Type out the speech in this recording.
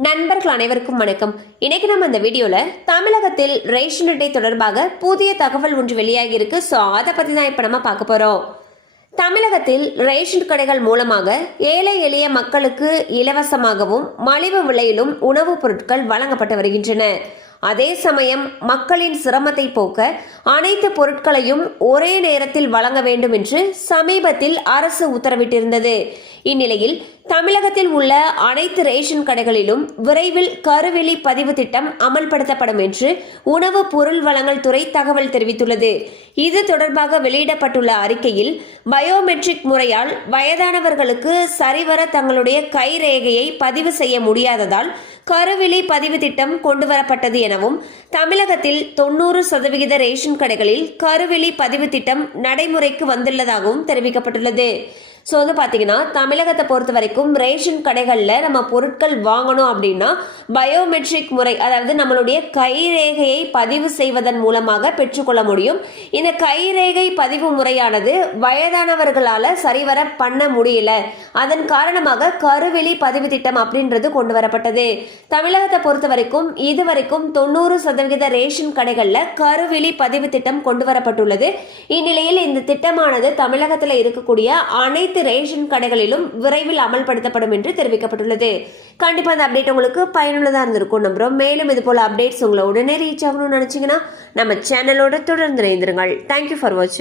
நண்பர்கள் அனைவருக்கும் வணக்கம். இன்னைக்கு நம்ம இந்த வீடியோல தமிழகத்தில் ரேஷன் அட்டை தொடர்பாக புதிய தகவல் ஒன்று வெளியாகி இருக்கு ஸோ அதை பத்தி தான் இப்போ நம்ம பார்க்க போறோம். தமிழகத்தில் ரேஷன் கடைகள் மூலமாக ஏழை எளிய மக்களுக்கு இலவசமாகவும் மலிவு விலையிலும் உணவுப் பொருட்கள் வழங்கப்பட்டு வருகின்றன. அதே சமயம் மக்களின் சிரமத்தை போக்க அனைத்து பொருட்களையும் ஒரே நேரத்தில் வழங்க வேண்டும் என்று சமீபத்தில் அரசு உத்தரவிட்டிருந்தது. இந்நிலையில் தமிழகத்தில் உள்ள அனைத்து ரேஷன் கடைகளிலும் விரைவில் கருவெளி பதிவு திட்டம் அமல்படுத்தப்படும் என்று உணவு பொருள் வழங்கல் துறை தகவல் தெரிவித்துள்ளது. இது தொடர்பாக வெளியிடப்பட்டுள்ள அறிக்கையில் பயோமெட்ரிக் முறையால் வயதானவர்களுக்கு சரிவர தங்களுடைய கைரேகையை பதிவு செய்ய முடியாததால் கருவிழி பதிவு திட்டம் கொண்டுவரப்பட்டது எனவும் தமிழகத்தில் தொண்ணூறு சதவிகித ரேஷன் கடைகளில் கருவிழி பதிவு திட்டம் நடைமுறைக்கு வந்துள்ளதாகவும் தெரிவிக்கப்பட்டுள்ளது. ஸோ வந்து பார்த்தீங்கன்னா தமிழகத்தை பொறுத்த வரைக்கும் ரேஷன் கடைகளில் நம்ம பொருட்கள் வாங்கணும் அப்படின்னா பயோமெட்ரிக் முறை அதாவது நம்மளுடைய கைரேகையை பதிவு செய்வதன் மூலமாக பெற்றுக்கொள்ள முடியும். இந்த கைரேகை பதிவு முறையானது வயதானவர்களால் சரிவர பண்ண முடியல. அதன் காரணமாக கருவெளி பதிவு திட்டம் அப்படின்றது கொண்டு வரப்பட்டது. தமிழகத்தை பொறுத்த வரைக்கும் இதுவரைக்கும் தொண்ணூறு சதவிகித ரேஷன் கடைகளில் கருவெளி பதிவு திட்டம் கொண்டு வரப்பட்டுள்ளது. இந்நிலையில் இந்த திட்டமானது தமிழகத்தில் இருக்கக்கூடிய அனைத்து ரேஷன் கடைகளிலும் விரைவில் அமல்படுத்தப்படும் என்று தெரிவிக்கப்பட்டுள்ளது. கண்டிப்பாக அந்த அப்டேட் உங்களுக்கு பயனுள்ளதாக இருந்திருக்கும் நம்புறோம். மேலும் இது போல அப்டேட்ஸ் உங்களை உடனே ரீச் ஆகணும்னு நினச்சிங்கன்னா நம்ம சேனலோட தொடர்ந்து இணைந்திருங்கள். தேங்க்யூ ஃபார் வாட்சிங்